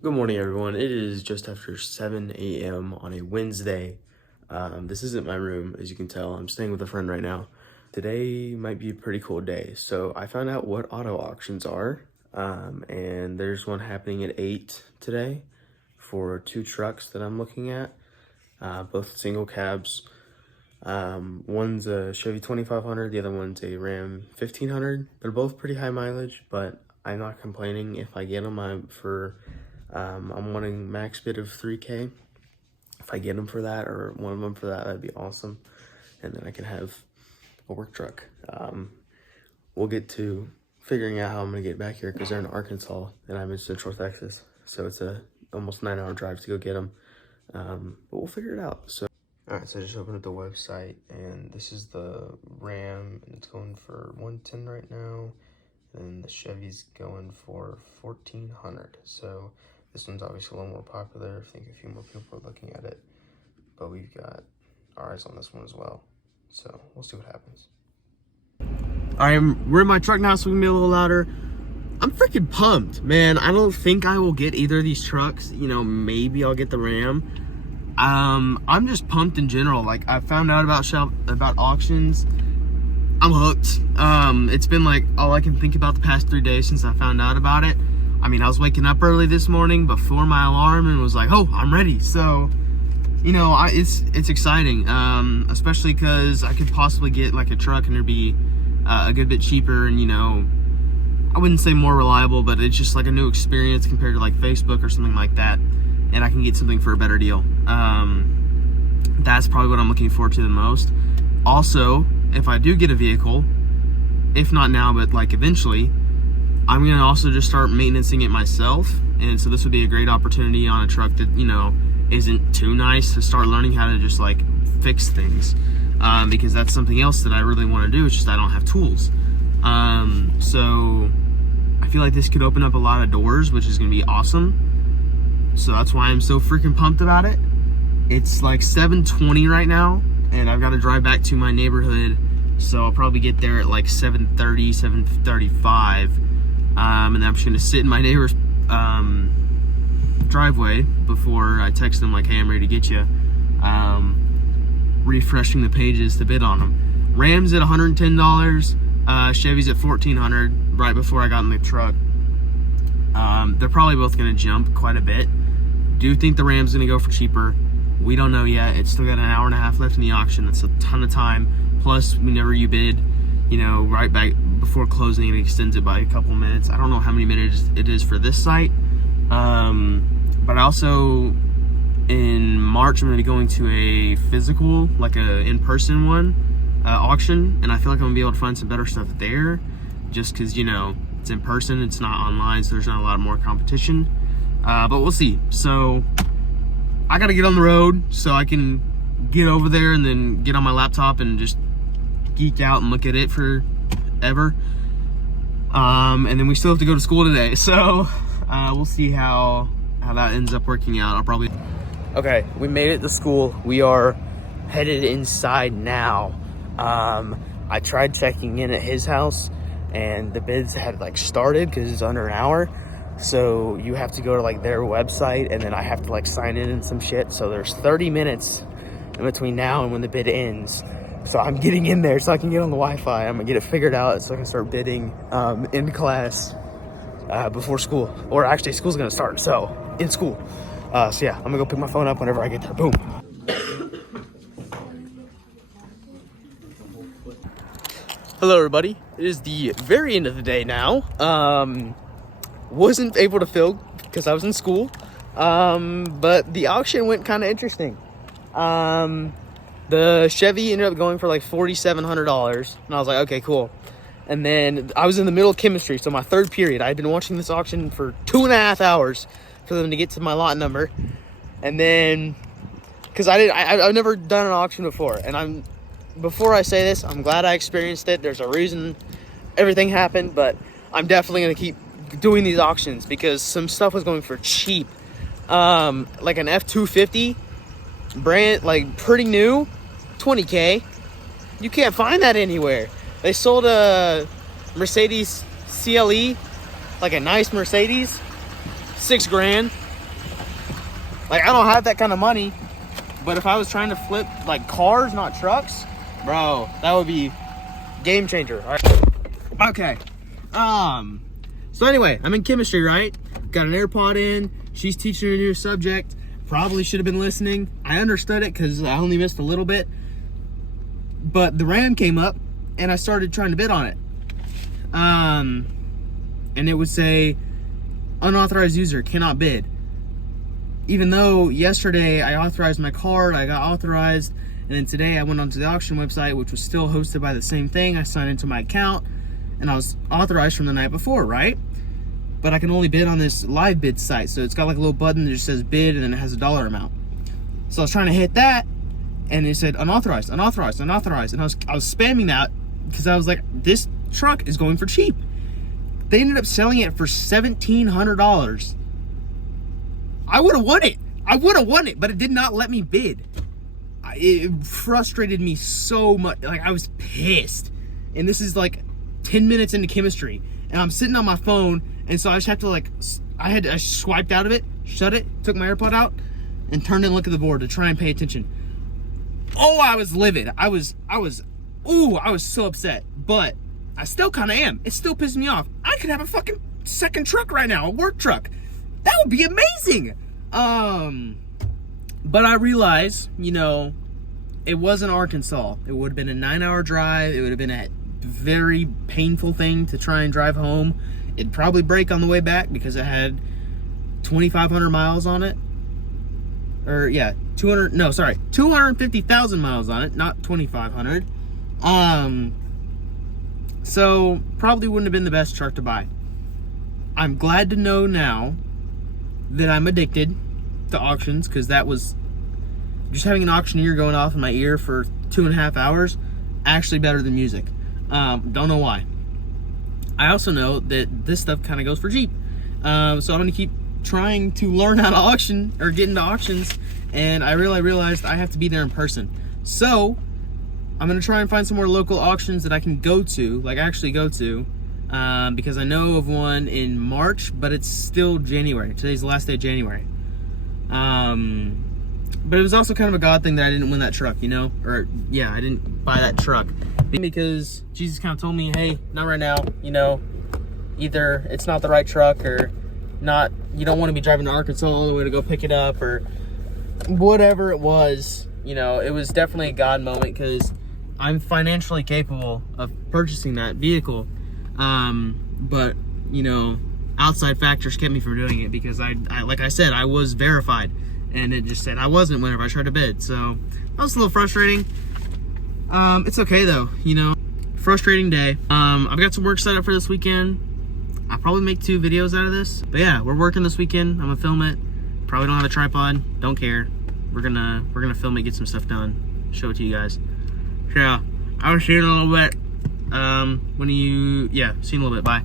Good morning, everyone. It is just after 7 a.m. on a Wednesday. This isn't my room, as you can tell. I'm staying with a friend right now. Today might be a pretty cool day. So I found out what auto auctions are, and there's one happening at 8 today for two trucks that I'm looking at, both single cabs. One's a Chevy 2500, the other one's a Ram 1500. They're both pretty high mileage, but I'm not complaining if I get them. I'm wanting max bid of 3K. If I get them for that, or one of them for that, that'd be awesome. And then I can have a work truck. We'll get to figuring out how I'm gonna get back here because they're in Arkansas and I'm in Central Texas. So it's a almost 9-hour drive to go get them. But we'll figure it out. So, all right, so I just opened up the website and this is the Ram and it's going for 110 right now. And the Chevy's going for 1400. So this one's obviously a little more popular. I think a few more people are looking at it, but we've got our eyes on this one as well. So we'll see what happens. All right, we're in my truck now, so we can be a little louder. I'm freaking pumped, man. I don't think I will get either of these trucks. You know, maybe I'll get the Ram. I'm just pumped in general. Like, I found out about auctions. I'm hooked. It's been like all I can think about the past 3 days since I found out about it. I mean, I was waking up early this morning before my alarm and was like, oh, I'm ready. So, you know, it's exciting, especially because I could possibly get like a truck and it'd be a good bit cheaper and, you know, I wouldn't say more reliable, but it's just like a new experience compared to like Facebook or something like that. And I can get something for a better deal. That's probably what I'm looking forward to the most. Also, if I do get a vehicle, if not now, but like eventually, I'm gonna also just start maintaining it myself. And so this would be a great opportunity on a truck that, you know, isn't too nice to start learning how to just like fix things. Because that's something else that I really want to do. It's just I don't have tools. So I feel like this could open up a lot of doors, which is gonna be awesome. So that's why I'm so freaking pumped about it. It's like 7:20 right now, and I've got to drive back to my neighborhood. So I'll probably get there at like 7:30, 7:35. And then I'm just gonna sit in my neighbor's driveway before I text them like, hey, I'm ready to get you. Refreshing the pages to bid on them. Ram's at $110, Chevy's at $1,400 right before I got in the truck. They're probably both gonna jump quite a bit. Do think the Ram's gonna go for cheaper. We don't know yet. It's still got an hour and a half left in the auction. That's a ton of time. Plus, whenever you bid, you know, right back before closing, it extends it by a couple minutes. I don't know how many minutes it is for this site. But also, in March, I'm going to be going to a physical, like a in-person one, auction. And I feel like I'm going to be able to find some better stuff there. Just because, you know, it's in person, it's not online, so there's not a lot more competition. But we'll see. So I got to get on the road so I can get over there and then get on my laptop and just geek out and look at it forever. And then we still have to go to school today. So we'll see how that ends up working out. I'll probably... Okay, we made it to school. We are headed inside now. I tried checking in at his house and the bids had like started because it's under an hour. So you have to go to like their website and then I have to like sign in and some shit. So there's 30 minutes in between now and when the bid ends. So I'm getting in there so I can get on the Wi-Fi. I'm gonna get it figured out so I can start bidding in class before school. Or actually school's gonna start, so in school. So yeah, I'm gonna go pick my phone up whenever I get there. Boom. Hello everybody. It is the very end of the day now. Wasn't able to film because I was in school. But the auction went kind of interesting. The Chevy ended up going for like $4,700, and I was like, okay, cool. And then I was in the middle of chemistry, so my third period, I had been watching this auction for 2.5 hours for them to get to my lot number. And then, because I've never done an auction before, and before I say this, I'm glad I experienced it. There's a reason everything happened, but I'm definitely gonna keep doing these auctions because some stuff was going for cheap. Like an F-250 brand, like pretty new, $20K. You can't find that anywhere. They sold a Mercedes CLE, like a nice Mercedes, $6 grand. Like, I don't have that kind of money, but if I was trying to flip like cars, not trucks, bro, that would be game changer. All right. Okay. So anyway, I'm in chemistry, right? Got an AirPod in. She's teaching a new subject. Probably should have been listening. I understood it because I only missed a little bit. But the RAM came up, and I started trying to bid on it. And it would say, unauthorized user cannot bid. Even though yesterday I authorized my card, I got authorized, and then today I went onto the auction website, which was still hosted by the same thing. I signed into my account, and I was authorized from the night before, right? But I can only bid on this live bid site, so it's got like a little button that just says bid, and then it has a dollar amount. So I was trying to hit that, and it said unauthorized, unauthorized, unauthorized, and I was spamming that because I was like, this truck is going for cheap. They ended up selling it for $1,700. I would have won it. I would have won it, but it did not let me bid. It frustrated me so much. Like, I was pissed. And this is like 10 minutes into chemistry, and I'm sitting on my phone, and so I just have to like, I swiped out of it, shut it, took my AirPod out, and turned and looked at the board to try and pay attention. Oh, I was livid. I was so upset, but I still kind of am. It still pisses me off. I could have a fucking second truck right now, a work truck. That would be amazing. But I realize, you know, it wasn't Arkansas. It would have been a 9-hour drive. It would have been a very painful thing to try and drive home. It'd probably break on the way back because it had 2,500 miles on it. Or yeah, 250,000 miles on it, not 2,500. So probably wouldn't have been the best truck to buy. I'm glad to know now that I'm addicted to auctions, because that was just having an auctioneer going off in my ear for 2.5 hours actually better than music. Don't know why. I also know that this stuff kind of goes for cheap. So I'm going to keep trying to learn how to auction or get into auctions, and I realized I have to be there in person. So I'm going to try and find some more local auctions that I can go to, like actually go to, because I know of one in March, but it's still January. Today's the last day of January. But it was also kind of a God thing that I didn't win that truck, you know? Or, yeah, I didn't buy that truck. Because Jesus kind of told me, hey, not right now, you know? Either it's not the right truck, or not, you don't want to be driving to Arkansas all the way to go pick it up, or whatever it was. You know, it was definitely a God moment, because I'm financially capable of purchasing that vehicle. But, you know, outside factors kept me from doing it, because I like I said, I was verified, and it just said I wasn't whenever I tried to bid. So that was a little frustrating. It's okay though, you know. Frustrating day. I've got some work set up for this weekend. I'll probably make 2 videos out of this. But yeah, we're working this weekend. I'm gonna film it. Probably don't have a tripod. Don't care. We're gonna film it, get some stuff done, show it to you guys. So yeah, I'll see you in a little bit. See you in a little bit. Bye.